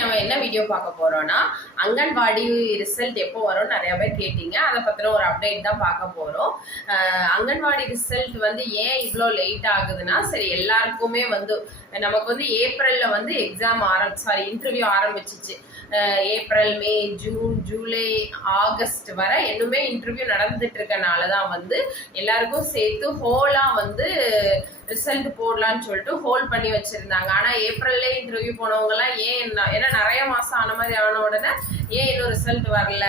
நம்ம என்ன வீடியோ பார்க்க போறோம்னா அங்கன்வாடி ரிசல்ட் எப்போ வரும்னு நிறைய பேர் கேட்டீங்க. அதை பத்தின ஒரு அப்டேட் தான் பார்க்க போறோம். அங்கன்வாடி ரிசல்ட் வந்து ஏன் இவ்வளோ லேட் ஆகுதுன்னா சரி எல்லாருக்குமே வந்து நமக்கு வந்து ஏப்ரல்ல வந்து எக்ஸாம் ஆரம் சாரி இன்டர்வியூ ஆரம்பிச்சிச்சு. April May June July August வரை இன்னுமே இன்டர்வியூ நடந்துட்டு இருக்கனால தான் வந்து எல்லாருக்கும் சேர்த்து ஹோலா வந்து ரிசல்ட் போடலான்னு சொல்லிட்டு ஹோல்ட் பண்ணி வச்சிருந்தாங்க. ஆனா ஏப்ரல்ல இன்டர்வியூ போனவங்க எல்லாம் ஏன் ஏன்னா நிறைய மாசம் ஆன மாதிரி ஆன உடனே ஏன் இன்னும் ரிசல்ட் வரல?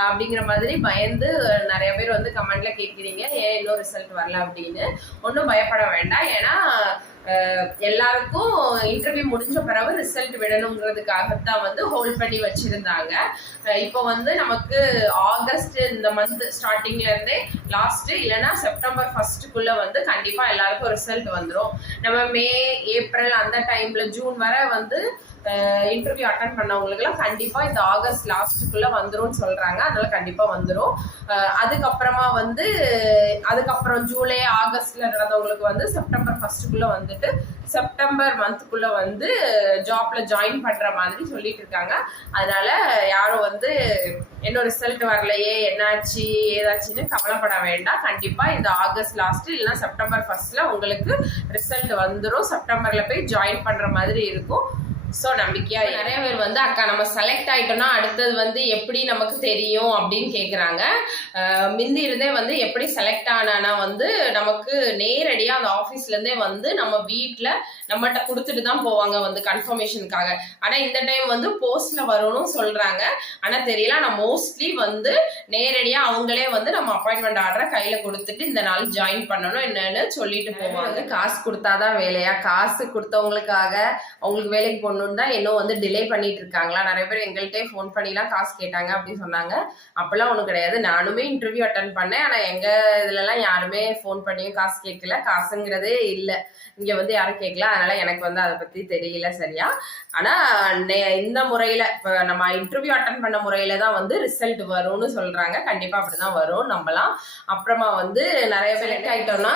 அப்படிங்கிற மாதிரி பயந்து நிறைய பேர் வந்து கமெண்ட்ல கேட்குறீங்க ஏன் இன்னும் ரிசல்ட் வரல அப்படின்னு. ஒன்றும் பயப்பட வேண்டாம். ஏன்னா எல்லாருக்கும் இன்டர்வியூ முடிஞ்ச பிறகு ரிசல்ட் விடணுங்கிறதுக்காகத்தான் வந்து ஹோல்ட் பண்ணி வச்சிருந்தாங்க. இப்போ வந்து நமக்கு ஆகஸ்ட் இந்த மந்த் ஸ்டார்டிங்ல இருந்தே லாஸ்ட் இல்லைன்னா செப்டம்பர் ஃபர்ஸ்ட்டுக்குள்ள வந்து கண்டிப்பா எல்லாருக்கும் ரிசல்ட் வந்துடும் நம்ம மே ஏப்ரல் அந்த டைம்ல ஜூன் வரை வந்து இன்டர்வியூ அட்டன் பண்ணவங்களுக்குலாம் கண்டிப்பா இந்த ஆகஸ்ட் லாஸ்ட்டுக்குள்ள வந்துரும்னு சொல்றாங்க. அதனால கண்டிப்பா வந்துரும். அதுக்கப்புறமா வந்து அதுக்கப்புறம் ஜூலை ஆகஸ்ட்ல நடந்தவங்களுக்கு வந்து செப்டம்பர் ஃபர்ஸ்ட்டுக்குள்ள வந்துட்டு செப்டம்பர் மந்த்துக்குள்ளே வந்து ஜாப்ல ஜாயின் பண்ற மாதிரி சொல்லிட்டு இருக்காங்க. அதனால யாரும் வந்து இன்னும் ரிசல்ட் வரலையே என்னாச்சு ஏதாச்சுன்னு கவலைப்பட வேண்டாம். கண்டிப்பா இந்த ஆகஸ்ட் லாஸ்ட் இல்லைன்னா செப்டம்பர் ஃபர்ஸ்ட்ல உங்களுக்கு ரிசல்ட் வந்துடும் செப்டம்பர்ல போய் ஜாயின் பண்ற மாதிரி இருக்கும். ஸோ நம்பிக்கையா இரு. நிறைய பேர் வந்து அக்கா நம்ம செலக்ட் ஆயிட்டோம்னா அடுத்தது வந்து எப்படி நமக்கு தெரியும்? அப்படின்னு கேட்குறாங்க முந்தி இருந்தே வந்து எப்படி செலக்ட் ஆனானா வந்து நமக்கு நேரடியாக அந்த ஆஃபீஸ்ல இருந்தே வந்து நம்ம வீட்டில் நம்மகிட்ட கொடுத்துட்டு தான் போவாங்க வந்து கன்ஃபர்மேஷனுக்காக ஆனால் இந்த டைம் வந்து போஸ்ட்ல வரும்னு சொல்றாங்க. ஆனால் தெரியல ஆனால் மோஸ்ட்லி வந்து நேரடியாக அவங்களே வந்து நம்ம அப்பாயின்மெண்ட் ஆர்டரை கையில் கொடுத்துட்டு இந்த நாள் ஜாயின் பண்ணணும் என்னன்னு சொல்லிட்டு போவாங்க. காசு கொடுத்தாதான் வேலையா? காசு கொடுத்தவங்களுக்காக அவங்களுக்கு வேலைக்கு போகணுன்னு தான் இன்னும் வந்து டிலே பண்ணிட்டு இருக்காங்களா நிறைய பேர் எங்கள்கிட்டே ஃபோன் பண்ணிலாம் காசு கேட்டாங்க அப்படின்னு சொன்னாங்க. அப்பெல்லாம் ஒன்றும் கிடையாது. நானுமே இன்டர்வியூ அட்டன் பண்ணேன். ஆனால் எங்கள் இதுலலாம் யாருமே ஃபோன் பண்ணியும் காசு கேட்கல. காசுங்கிறதே இல்லை. இங்கே வந்து யாரும் கேட்கல. அதனால எனக்கு வந்து அதை பற்றி தெரியல சரியா. ஆனால் இந்த முறையில் இப்போ நம்ம இன்டர்வியூ அட்டன் பண்ண முறையில் தான் வந்து ரிசல்ட் வரும்னு சொல்கிறாங்க கண்டிப்பாக அப்படி தான் வரும். நம்பலாம். அப்புறமா வந்து நிறைய செலக்ட் ஆகிட்டோன்னா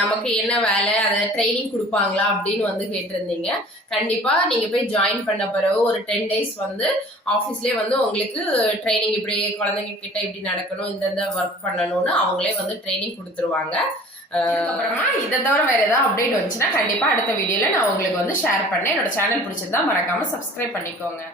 நமக்கு என்ன வேலை அதை ட்ரைனிங் கொடுப்பாங்களா அப்படின்னு வந்து கேட்டிருந்தீங்க. கண்டிப்பாக நீங்கள் போய் ஜாயின் பண்ண பிறகு ஒரு டென் டேஸ் வந்து ஆஃபீஸ்லேயே வந்து உங்களுக்கு ட்ரைனிங் இப்படி குழந்தைங்க கிட்ட இப்படி நடக்கணும் இந்தந்த ஒர்க் பண்ணணும்னு அவங்களே வந்து ட்ரைனிங் கொடுத்துருவாங்க. அப்புறமா இதை தவிர வேற ஏதாவது அப்டேட் வந்துச்சுன்னா கண்டிப்பா அடுத்த வீடியோல நான் உங்களுக்கு வந்து ஷேர் பண்ணேன். என்னோட சேனல் பிடிச்சிருந்தா மறக்காம சப்ஸ்கிரைப் பண்ணிக்கோங்க.